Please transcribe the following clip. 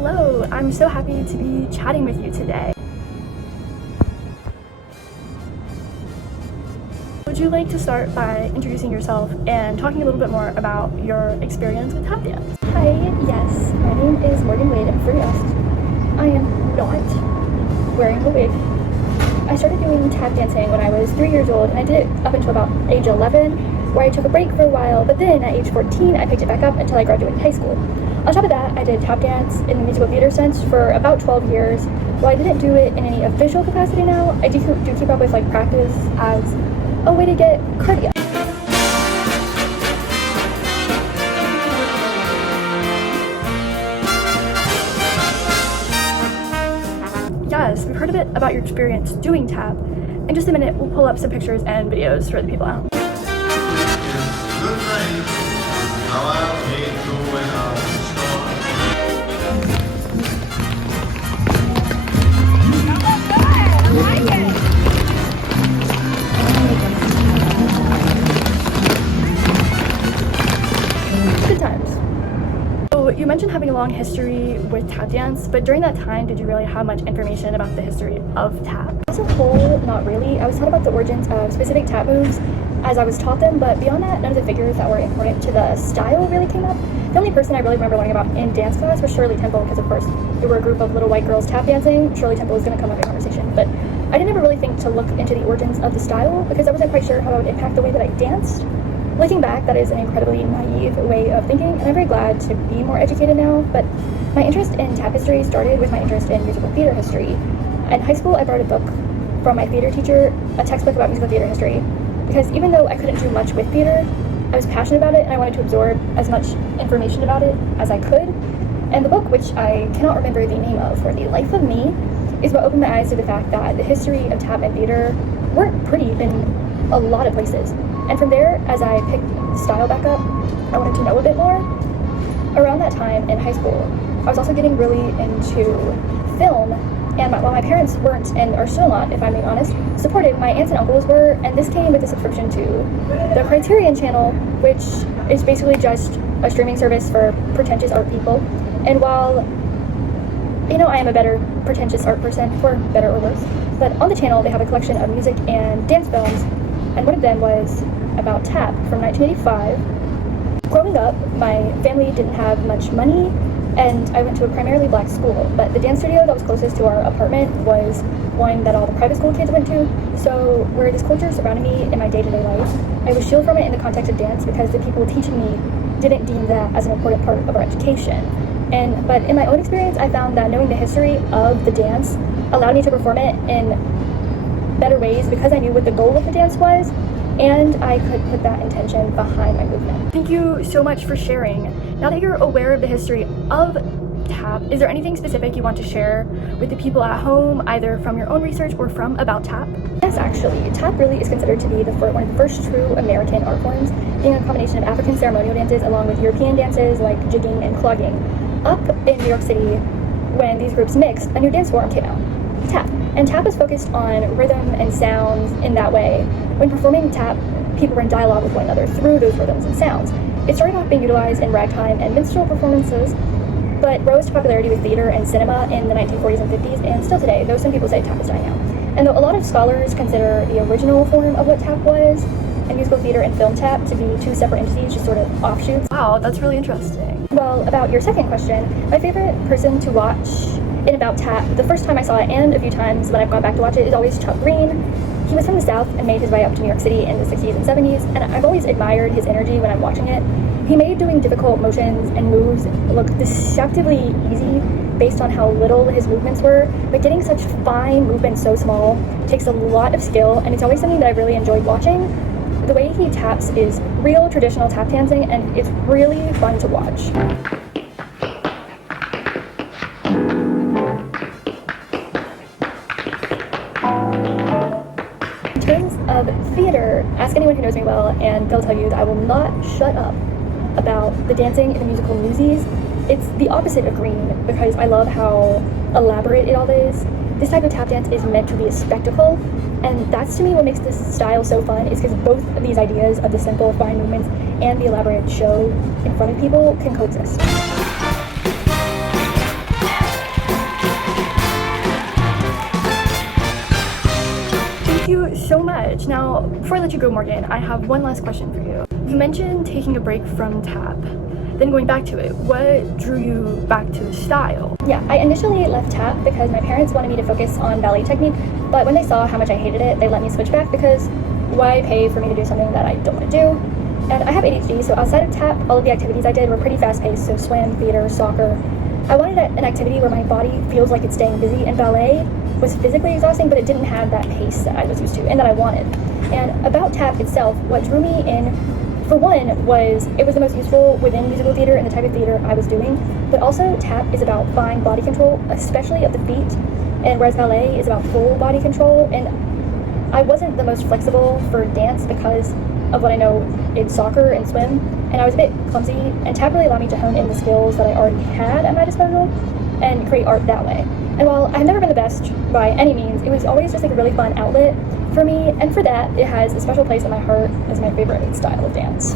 Hello, I'm so happy to be chatting with you today. Would you like to start by introducing yourself and talking a little bit more about your experience with tap dance? Hi, yes, my name is Morgan Wade, and for yes, I am not wearing a wig. I started doing tap dancing when I was 3 years old, and I did it up until about age 11, where I took a break for a while, but then at age 14, I picked it back up until I graduated high school. On top of that, I did tap dance in the musical theater sense for about 12 years. While I didn't do it in any official capacity now, I do keep up with practice as a way to get cardio. Yes, we've heard a bit about your experience doing tap. In just a minute, we'll pull up some pictures and videos for the people at home. Good night. How I hate going out in the storm. I like it. Good times. So you mentioned having a long history with tap dance, but during that time, did you really have much information about the history of tap? As a whole, not really. I was taught about the origins of specific tap moves as I was taught them, but beyond that, none of the figures that were important to the style really came up. The only person I really remember learning about in dance class was Shirley Temple, because of course there were a group of little white girls tap dancing. Shirley Temple was going to come up in conversation, but I didn't ever really think to look into the origins of the style because I wasn't quite sure how that would impact the way that I danced. Looking back, that is an incredibly naive way of thinking, and I'm very glad to be more educated now, but my interest in tap history started with my interest in musical theater history. In high school, I borrowed a book from my theater teacher, a textbook about musical theater history, because even though I couldn't do much with theater, I was passionate about it and I wanted to absorb as much information about it as I could. And the book, which I cannot remember the name of for the life of me, is what opened my eyes to the fact that the history of tap and theater weren't pretty in a lot of places. And from there, as I picked style back up, I wanted to know a bit more. Around that time in high school, I was also getting really into film, and while my parents weren't, and are still not, if I'm being honest, supportive, my aunts and uncles were, and this came with a subscription to the Criterion channel, which is basically just a streaming service for pretentious art people. And while, I am a better pretentious art person, for better or worse, but on the channel they have a collection of music and dance films, and one of them was about tap from 1985. Growing up, my family didn't have much money, and I went to a primarily black school, but the dance studio that was closest to our apartment was one that all the private school kids went to. So where this culture surrounded me in my day-to-day life, I was shielded from it in the context of dance because the people teaching me didn't deem that as an important part of our education. But in my own experience, I found that knowing the history of the dance allowed me to perform it in better ways because I knew what the goal of the dance was, and I could put that intention behind my movement. Thank you so much for sharing. Now that you're aware of the history of tap, is there anything specific you want to share with the people at home, either from your own research or from About Tap? Yes, actually, tap really is considered to be one of the first true American art forms, being a combination of African ceremonial dances along with European dances like jigging and clogging. Up in New York City, when these groups mixed, a new dance form came out, tap. And tap is focused on rhythm and sounds in that way. When performing tap, people were in dialogue with one another through those rhythms and sounds. It started off being utilized in ragtime and minstrel performances, but rose to popularity with theater and cinema in the 1940s and 50s, and still today, though some people say tap is dying out. And though a lot of scholars consider the original form of what tap was, and musical theater and film tap to be two separate entities, just sort of offshoots. Wow, that's really interesting. Well, about your second question, my favorite person to watch in About Tap, the first time I saw it and a few times when I've gone back to watch it, is always Chuck Green. He was from the South and made his way up to New York City in the 60s and 70s, and I've always admired his energy when I'm watching it. He made doing difficult motions and moves look deceptively easy based on how little his movements were, but getting such fine movements so small takes a lot of skill, and it's always something that I've really enjoyed watching. The way he taps is real traditional tap dancing, and it's really fun to watch. In terms of theater, ask anyone who knows me well, and they'll tell you that I will not shut up about the dancing in the musical Newsies. It's the opposite of Green, because I love how elaborate it all is. This type of tap dance is meant to be a spectacle, and that's to me what makes this style so fun, is because both of these ideas of the simple, fine movements and the elaborate show in front of people can coexist. Thank you so much. Now, before I let you go, Morgan, I have one last question for you. You mentioned taking a break from tap, then going back to it. What drew you back to the style? Yeah, I initially left tap because my parents wanted me to focus on ballet technique, but when they saw how much I hated it, they let me switch back because why pay for me to do something that I don't want to do? And I have ADHD, so outside of tap, all of the activities I did were pretty fast-paced, so swim, theater, soccer. I wanted an activity where my body feels like it's staying busy, and ballet was physically exhausting, but it didn't have that pace that I was used to and that I wanted. And about tap itself, what drew me in, for one, was it was the most useful within musical theater and the type of theater I was doing, but also tap is about fine body control, especially of the feet, and whereas ballet is about full body control. And I wasn't the most flexible for dance because of what I know in soccer and swim, and I was a bit clumsy, and tap really allowed me to hone in the skills that I already had at my disposal and create art that way. And while I've never been the best by any means, it was always just like a really fun outlet for me, and for that, it has a special place in my heart as my favorite style of dance.